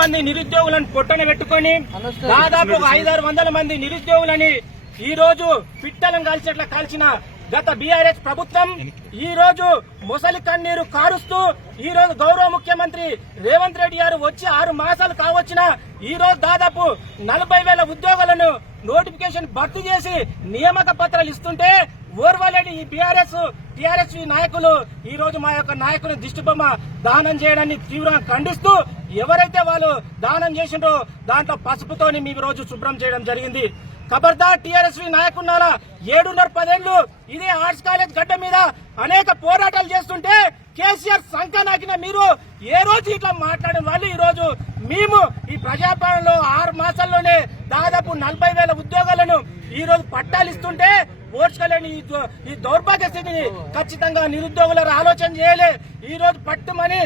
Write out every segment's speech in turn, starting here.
మంది నిరుద్యోగులను పొట్టన పెట్టుకొని దాదాపు ఒక ఐదారు వందల మంది నిరుద్యోగులని ఈ రోజు పిట్టలను కాల్చేట్లా కాల్చిన గత బీఆర్ఎస్ ప్రభుత్వం ఈ రోజు ముసలి కన్నీరు కారుస్తూ ఈ రోజు గౌరవ ముఖ్యమంత్రి రేవంత్ రెడ్డి గారు వచ్చి ఆరు మాసాలు కావచ్చిన ఈ రోజు దాదాపు నలభై వేల ఉద్యోగులను నోటిఫికేషన్ భర్తీ చేసి నియామక పత్రాలు ఇస్తుంటే ఓర్వలేని ఈ బీఆర్ఎస్ టీఆర్ఎస్ నాయకులు ఈ రోజు మా యొక్క నాయకుని దిష్టిబొమ్మ దానం చేయడాన్ని తీవ్రంగా ఖండిస్తూ ఎవరైతే వాళ్ళు దానం చేసిండ్రో దాంట్లో పసుపుతోని మీ రోజు శుభ్రం చేయడం జరిగింది. ఖబర్దార్ టీఆర్ఎస్ నాయకున్నారా? ఏడున్నర పదేళ్ళు ఇదే ఆర్ట్స్ కాలేజ్ గడ్డ మీద అనేక పోరాటాలు చేస్తుంటే కేసీఆర్ సంఖ నాకిన మీరు ఏ రోజు ఇట్లా మాట్లాడిన వాళ్ళు ఈ రోజు మేము ఈ ప్రజాపాలనలో ఆరు మాసాల్లోనే దాదాపు నలభై వేల ఉద్యోగాలను ఈ రోజు పట్టాలు ఇస్తుంటే ఓర్చుకోలేని ఈ దౌర్భాగ్య స్థితిని ఖచ్చితంగా నిరుద్యోగుల ఆలోచన చేయలే. ఈ రోజు పట్టుమని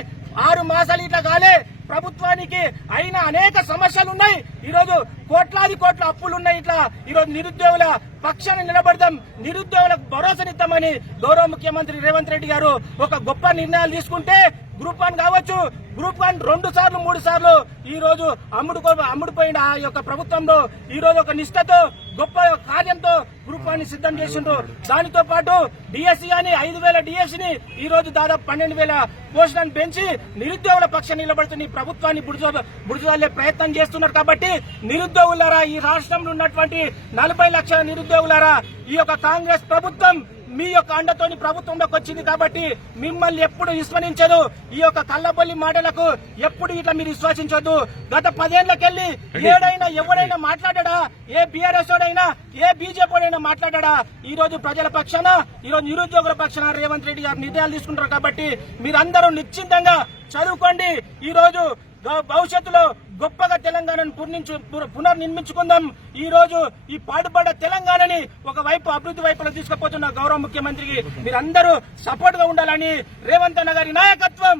ఆరు మాసాలు ఇట్లా కాలే. ప్రభుత్వానికి అయిన అనేక సమస్యలు ఉన్నాయి ఈరోజు కోట్లాది కోట్ల అప్పులున్నాయి ఇట్లా. ఈ రోజు నిరుద్యోగుల పక్షాన్ని నిలబడదాం నిరుద్యోగులకు భరోసానిద్దామని గౌరవ ముఖ్యమంత్రి రేవంత్ రెడ్డి గారు ఒక గొప్ప నిర్ణయాలు తీసుకుంటే గ్రూప్ వన్ కావచ్చు. గ్రూప్ వన్ రెండు సార్లు మూడు సార్లు ఈ రోజు అమ్ముడు అమ్ముడుపోయిన ఆ యొక్క ప్రభుత్వంలో ఈ రోజు ఒక నిష్ఠతో గొప్ప కార్యంతో గ్రూప్ వన్ సిద్ధం చేసిండ్రు. దానితో పాటు డిఎస్సి అని ఐదు వేల డిఎస్సి ని ఈ రోజు దాదాపు పన్నెండు వేల పోస్టులను పెంచి నిరుద్యోగుల పక్షం నిలబడుతున్న ఈ ప్రభుత్వాన్ని బుడిజ బుడిజల్లే ప్రయత్నం చేస్తున్నారు కాబట్టి నిరుద్యోగులారా ఈ రాష్ట్రంలో ఉన్నటువంటి నలభై లక్షల నిరుద్యోగులారా ఈ యొక్క కాంగ్రెస్ ప్రభుత్వం మీ యొక్క అండతోని ప్రభుత్వంలోకి వచ్చింది కాబట్టి మిమ్మల్ని ఎప్పుడు విశ్వసించదు ఈ యొక్క కళ్ళబొల్లి మాటలకు ఎప్పుడు ఇట్లా మీరు విశ్వసించొద్దు. గత పదేళ్ళకెళ్ళి ఏడైనా ఎవడైనా మాట్లాడా ఏ బీఆర్ఎస్ అయినా ఏ బీజేపీ అయినా మాట్లాడా ఈ రోజు ప్రజల పక్షాన ఈ రోజు నిరుద్యోగుల పక్షాన రేవంత్ రెడ్డి గారు నిర్ణయాలు తీసుకుంటారు కాబట్టి మీరందరూ నిశ్చింతంగా చదువుకోండి. ఈ రోజు భవిష్యత్తులో గొప్పగా పునర్నించు పునర్నిర్మించుకుందాం. ఈ రోజు ఈ పాటుపడ్డ తెలంగాణని ఒక వైపు అభివృద్ధి వైపులో తీసుకుపోతున్న గౌరవ ముఖ్యమంత్రికి మీరందరూ సపోర్ట్గా ఉండాలని రేవంత్ అన్న గారి నాయకత్వం.